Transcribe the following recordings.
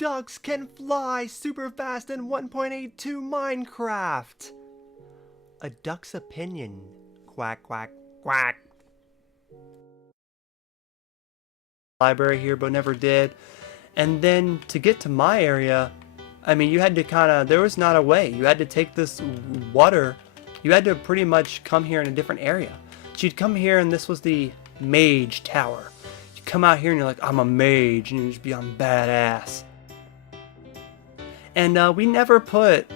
ducks can fly super fast in 1.82 Minecraft. A duck's opinion. Quack, quack, quack. Library here, but never did. And then to get to my area, I mean, you had to there was not a way. You had to take this water, you had to pretty much come here in a different area. So you'd come here and this was the Mage Tower. You come out here and you're like, I'm a mage, and you just be on badass. And we never put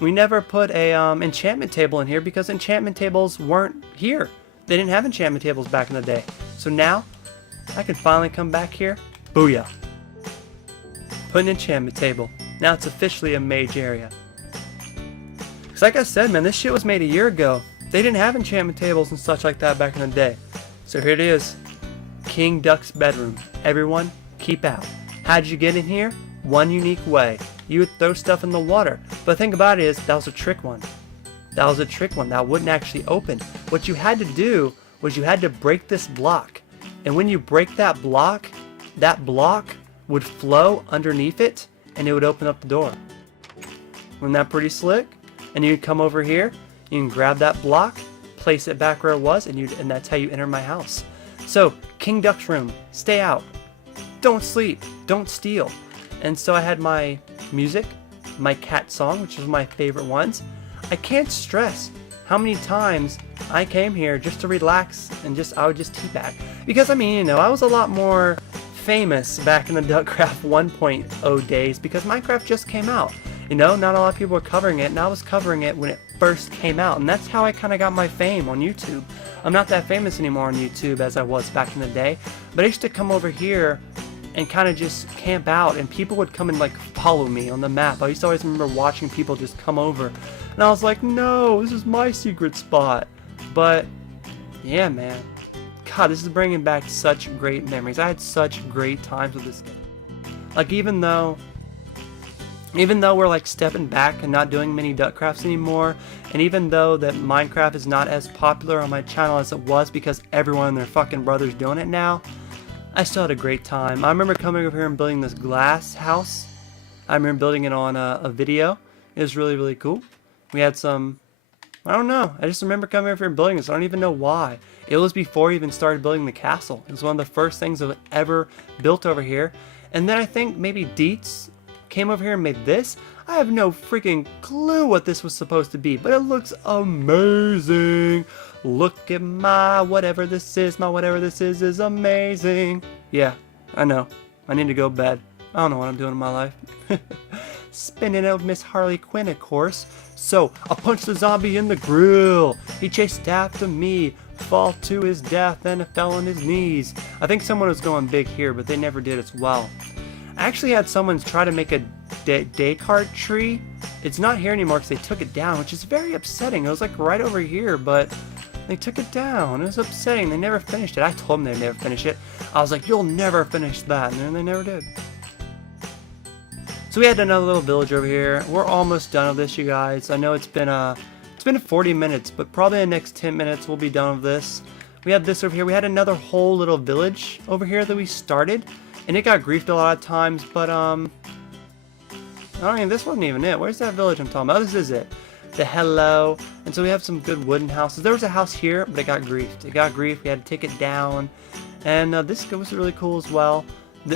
a enchantment table in here because enchantment tables weren't here. They didn't have enchantment tables back in the day. So now I can finally come back here. Booyah. Put an enchantment table. Now it's officially a mage area. Because like I said, man, this shit was made a year ago. They didn't have enchantment tables and such like that back in the day. So here it is. King Duck's bedroom. Everyone, keep out. How'd you get in here? One unique way. You would throw stuff in the water. But the thing about it is, that was a trick one. That was a trick one. That wouldn't actually open. What you had to do was you had to break this block. And when you break that block would flow underneath it, and it would open up the door. Wasn't that pretty slick? And you can come over here, you can grab that block, place it back where it was, and that's how you enter my house. So, King Duck's room, stay out. Don't sleep, don't steal. And so I had my music, my cat song, which is my favorite ones. I can't stress how many times I came here just to relax and I would just teabag. Because I mean, you know, I was a lot more famous back in the Duckcraft 1.0 days because Minecraft just came out. You know, not a lot of people were covering it, and I was covering it when it first came out, and that's how I kind of got my fame on YouTube. I'm not that famous anymore on YouTube as I was back in the day, but I used to come over here and kind of just camp out, and people would come and like follow me on the map. I used to always remember watching people just come over, and I was like, no, this is my secret spot. But yeah, man, God, this is bringing back such great memories. I had such great times with this game. Like even though we're like stepping back and not doing many Duckcrafts anymore, and even though that Minecraft is not as popular on my channel as it was because everyone and their fucking brother's doing it now, I still had a great time. I remember coming over here and building this glass house. I remember building it on a video. It was really, really cool. We had some, I don't know, I just remember coming over here and building this. I don't even know why. It was before I even started building the castle. It was one of the first things I've ever built over here. And then I think maybe Dietz came over here and made this. I have no freaking clue what this was supposed to be, but it looks amazing. Look at my whatever this is. My whatever this is amazing. Yeah, I know. I need to go to bed. I don't know what I'm doing in my life. Spinning out Miss Harley Quinn, of course. So, I punched the zombie in the grill. He chased after me, fall to his death, and fell on his knees. I think someone was going big here, but they never did as well. I actually had someone try to make a Descartes tree. It's not here anymore because they took it down, which is very upsetting. It was like right over here, but they took it down. It was upsetting. They never finished it. I told them they'd never finish it. I was like, you'll never finish that, and then they never did. So we had another little village over here. We're almost done with this, you guys. I know it's been 40 minutes, but probably in the next 10 minutes we'll be done with this. We have this over here. We had another whole little village over here that we started, and it got griefed a lot of times, but I don't even, this wasn't even it. Where's that village I'm talking about? Oh, this is it. The hello. And so we have some good wooden houses. There was a house here, but it got griefed. It got griefed. We had to take it down. And this was really cool as well.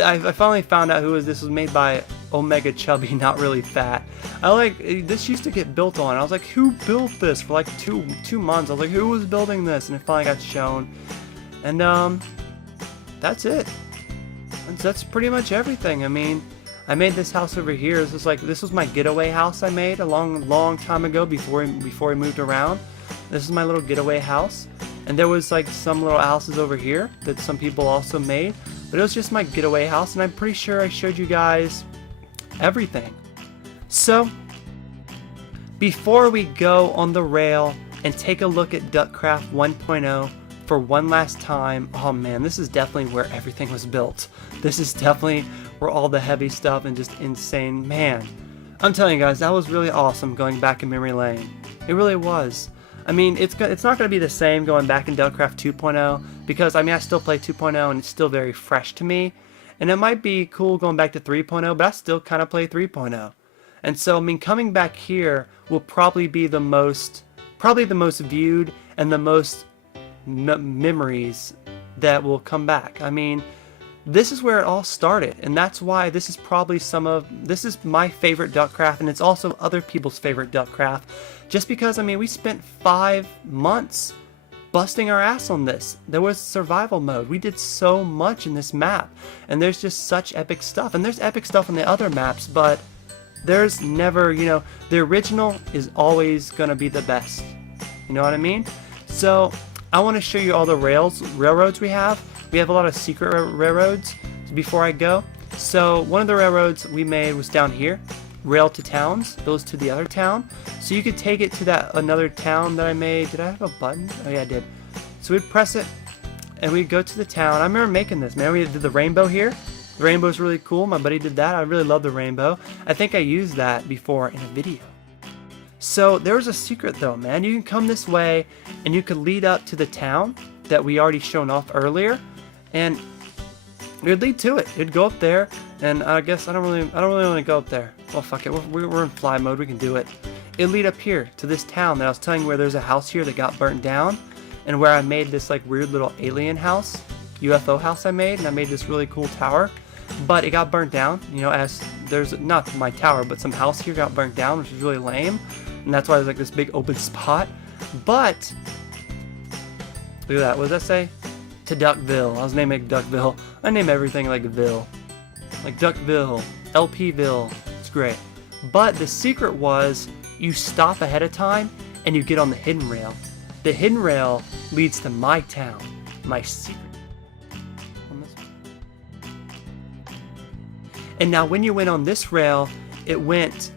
I finally found out this was made by Omega Chubby, not really fat. This used to get built on. I was like, who built this for like two months? I was like, who was building this? And it finally got shown. And that's it. That's pretty much everything. I mean, I made this house over here. This was my getaway house I made a long time ago before we moved around. This is my little getaway house. And there was like some little houses over here that some people also made. But it was just my getaway house, and I'm pretty sure I showed you guys everything. So, before we go on the rail and take a look at Duckcraft 1.0 for one last time, oh man, this is definitely where everything was built. This is definitely where all the heavy stuff and just insane, man. I'm telling you guys, that was really awesome going back in memory lane. It really was. I mean, it's not going to be the same going back in Duckcraft 2.0 because, I mean, I still play 2.0 and it's still very fresh to me. And it might be cool going back to 3.0, but I still kind of play 3.0. And so, I mean, coming back here will probably be the most viewed and the most memories that will come back. I mean, this is where it all started, and that's why this is probably this is my favorite Duckcraft, and it's also other people's favorite Duckcraft, just because, I mean, we spent 5 months busting our ass on this. There was survival mode. We did so much in this map, and there's just such epic stuff, and there's epic stuff in the other maps, but there's never, you know, the original is always gonna be the best. You know what I mean? So I want to show you all the railroads we have. We have a lot of secret railroads before I go. So one of the railroads we made was down here, rail to towns, goes to the other town. So you could take it to that another town that I made. Did I have a button? Oh yeah, I did. So we'd press it and we'd go to the town. I remember making this, man. We did the rainbow here. The rainbow is really cool. My buddy did that. I really love the rainbow. I think I used that before in a video. So there's a secret though, man. You can come this way and you could lead up to the town that we already shown off earlier, and it would lead to it. It'd go up there, and I guess I don't really want to go up there. Well, fuck it. We're in fly mode. We can do it. It'd lead up here to this town that I was telling you, where there's a house here that got burnt down, and where I made this like weird little alien house, UFO house I made, and I made this really cool tower. But it got burnt down, you know, as there's not my tower, but some house here got burnt down, which is really lame. And that's why there's like this big open spot. But look at that. What does that say? To Duckville. I was naming it Duckville. I name everything like Ville. Like Duckville, LPville. It's great. But the secret was you stop ahead of time and you get on the hidden rail. The hidden rail leads to my town, my secret. And now when you went on this rail, it went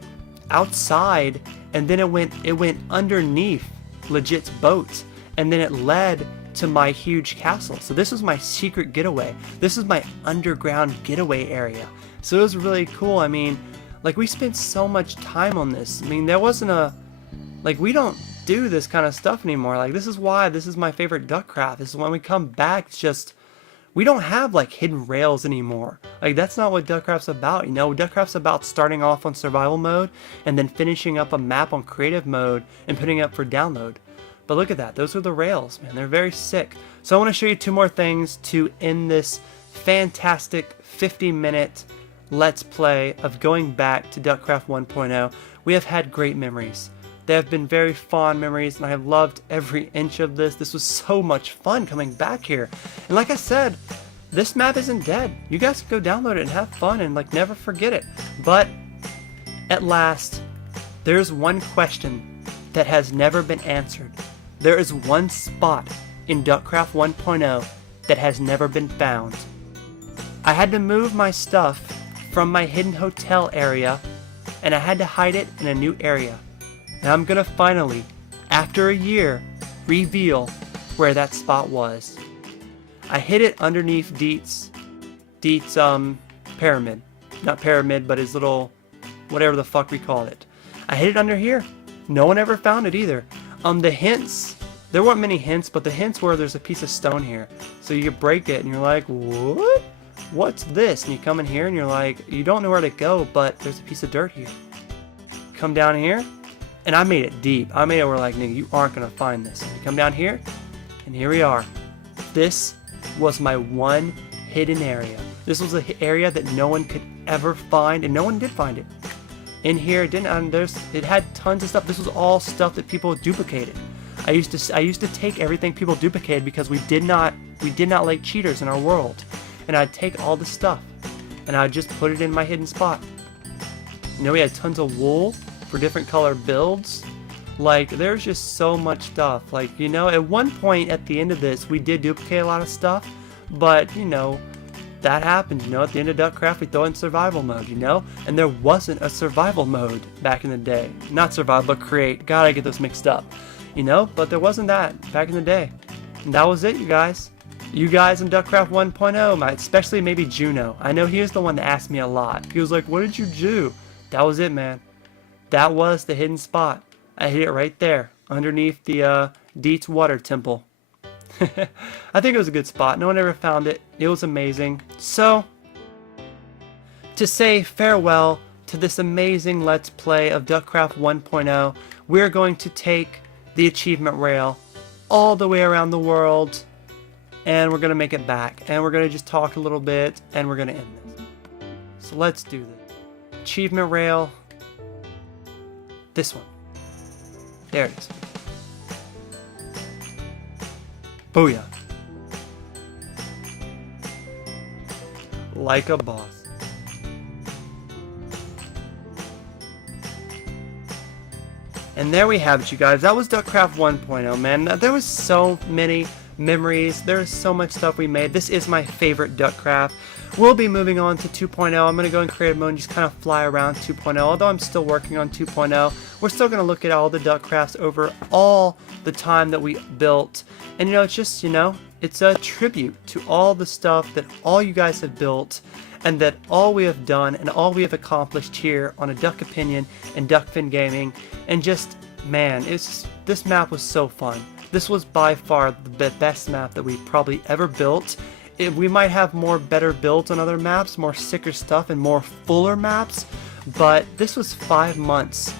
outside, and then it went underneath Legit's boat, and then it led to my huge castle. So this was my secret getaway. This is my underground getaway area. So it was really cool. I mean, like, we spent so much time on this. I mean, there wasn't we don't do this kind of stuff anymore. Like, this is why this is my favorite Duckcraft. This is when we come back, it's just, we don't have like hidden rails anymore. Like, that's not what Duckcraft's about, you know. Duckcraft's about starting off on survival mode and then finishing up a map on creative mode and putting it up for download. But look at that, those are the rails, man. They're very sick. So I want to show you 2 more things to end this fantastic 50-minute let's play of going back to Duckcraft 1.0. We have had great memories. They have been very fond memories, and I have loved every inch of this. This was so much fun coming back here. And like I said, this map isn't dead. You guys can go download it and have fun and like never forget it. But at last, there's one question that has never been answered. There is one spot in Duckcraft 1.0 that has never been found. I had to move my stuff from my hidden hotel area, and I had to hide it in a new area. And I'm gonna finally, after a year, reveal where that spot was. I hid it underneath Deet's pyramid. Not pyramid, but his little, whatever the fuck we called it. I hid it under here. No one ever found it either. The hints, there weren't many hints, but the hints were there's a piece of stone here. So you break it and you're like, what? What's this? And you come in here and you're like, you don't know where to go, but there's a piece of dirt here. Come down here, and I made it deep. I made it where like, nigga, you aren't gonna find this. You come down here, and here we are. This was my one hidden area. This was an area that no one could ever find, and no one did find it. In here, it had tons of stuff. This was all stuff that people duplicated. I used to take everything people duplicated because we did not like cheaters in our world. And I'd take all the stuff and I'd just put it in my hidden spot. You know, we had tons of wool for different color builds. Like, there's just so much stuff. Like, you know, at one point at the end of this, we did duplicate a lot of stuff, but, you know, that happens, you know. At the end of Duckcraft, we throw in survival mode, you know, and there wasn't a survival mode back in the day. Not survival, but create. God, I get those mixed up, you know, but there wasn't that back in the day. And that was it, you guys. You guys in Duckcraft 1.0, especially maybe Juno. I know he was the one that asked me a lot. He was like, what did you do? That was it, man. That was the hidden spot. I hid it right there, underneath the Deet's water temple. I think it was a good spot. No one ever found it. It was amazing. So, to say farewell to this amazing Let's Play of Duckcraft 1.0. We're going to take the achievement rail all the way around the world, and we're going to make it back, and we're going to just talk a little bit, and we're going to end this. So let's do this. Achievement rail. This one. There it is. Booyah. Like a boss. And there we have it, you guys. That was Duckcraft 1.0, man. There was so many memories. There's so much stuff we made. This is my favorite Duckcraft. We'll be moving on to 2.0. I'm going to go in creative mode and just kind of fly around 2.0. Although I'm still working on 2.0, we're still going to look at all the Duckcrafts over all the time that we built. And you know, it's just, you know, it's a tribute to all the stuff that all you guys have built, and that all we have done and all we have accomplished here on A Duck Opinion and Duckfin Gaming. And just, man, this map was so fun. This was by far the best map that we've probably ever built. We might have more better builds on other maps, more sicker stuff and more fuller maps, but this was 5 months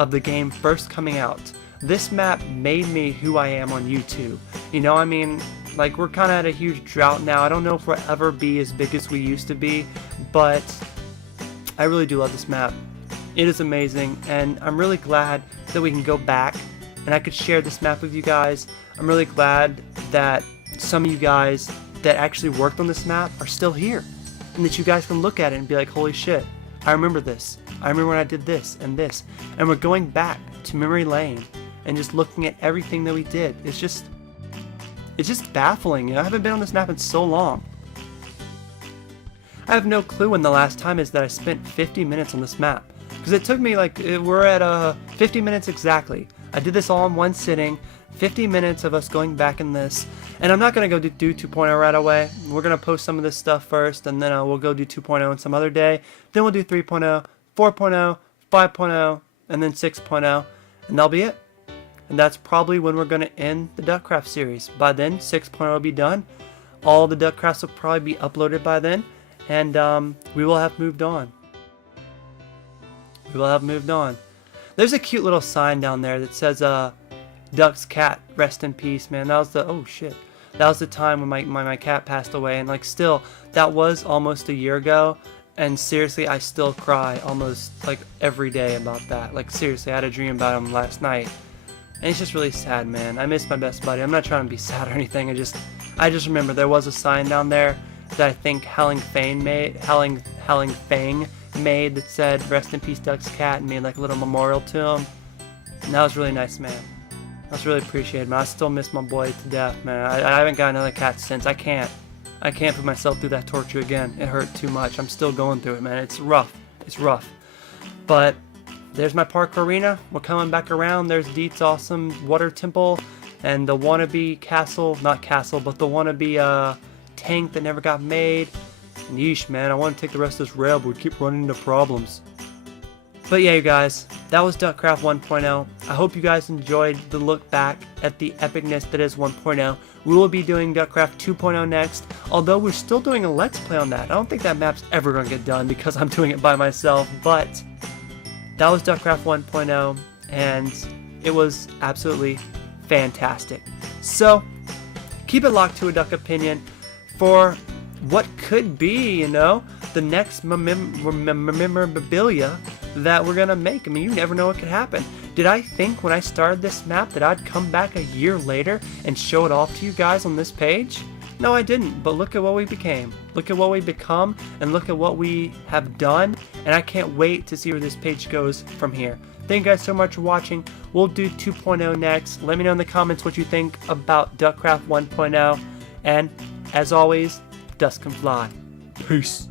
of the game first coming out. This map made me who I am on YouTube. You know, I mean, like, we're kind of at a huge drought now. I don't know if we'll ever be as big as we used to be, but I really do love this map. It is amazing, and I'm really glad that we can go back and I could share this map with you guys. I'm really glad that some of you guys that actually worked on this map are still here, and that you guys can look at it and be like, holy shit, I remember this. I remember when I did this and this. And we're going back to memory lane and just looking at everything that we did. It's just baffling. You know, I haven't been on this map in so long. I have no clue when the last time is that I spent 50 minutes on this map, because it took me, like, we're at 50 minutes exactly. I did this all in one sitting. 50 minutes of us going back in this, and I'm not going to go do 2.0 right away. We're going to post some of this stuff first, and then we'll go do 2.0 on some other day. Then we'll do 3.0, 4.0, 5.0, and then 6.0, and that'll be it. And that's probably when we're going to end the Duckcraft series. By then, 6.0 will be done. All the Duckcrafts will probably be uploaded by then, and we will have moved on. We will have moved on. There's a cute little sign down there that says, Duck's cat, rest in peace, man. That was the, oh shit. That was the time when my cat passed away, and like still, that was almost a year ago, and seriously, I still cry almost like every day about that. Like seriously, I had a dream about him last night, and it's just really sad, man. I miss my best buddy. I'm not trying to be sad or anything. I just remember there was a sign down there that I think Howling Fang made that said, rest in peace, Duck's cat, and made like a little memorial to him. And that was really nice, man. That's really appreciated, man. I still miss my boy to death, man. I haven't got another cat since. I can't put myself through that torture again. It hurt too much. I'm still going through it, man. It's rough. It's rough. But there's my park arena. We're coming back around. There's Deet's awesome water temple and the wannabe castle, not castle, but the wannabe tank that never got made. And yeesh, man, I want to take the rest of this rail, but we keep running into problems. But yeah, you guys, that was Duckcraft 1.0. I hope you guys enjoyed the look back at the epicness that is 1.0. We will be doing Duckcraft 2.0 next, although we're still doing a Let's Play on that. I don't think that map's ever going to get done because I'm doing it by myself, but that was Duckcraft 1.0, and it was absolutely fantastic. So, keep it locked to A Duck Opinion for what could be, you know, the next memorabilia that we're gonna make. I mean, you never know what could happen. Did I think when I started this map that I'd come back a year later and show it off to you guys on this page? No, I didn't, but look at what we became. Look at what we become, and look at what we have done, and I can't wait to see where this page goes from here. Thank you guys so much for watching. We'll do 2.0 next. Let me know in the comments what you think about Duckcraft 1.0, and as always, Ducks can fly. Peace.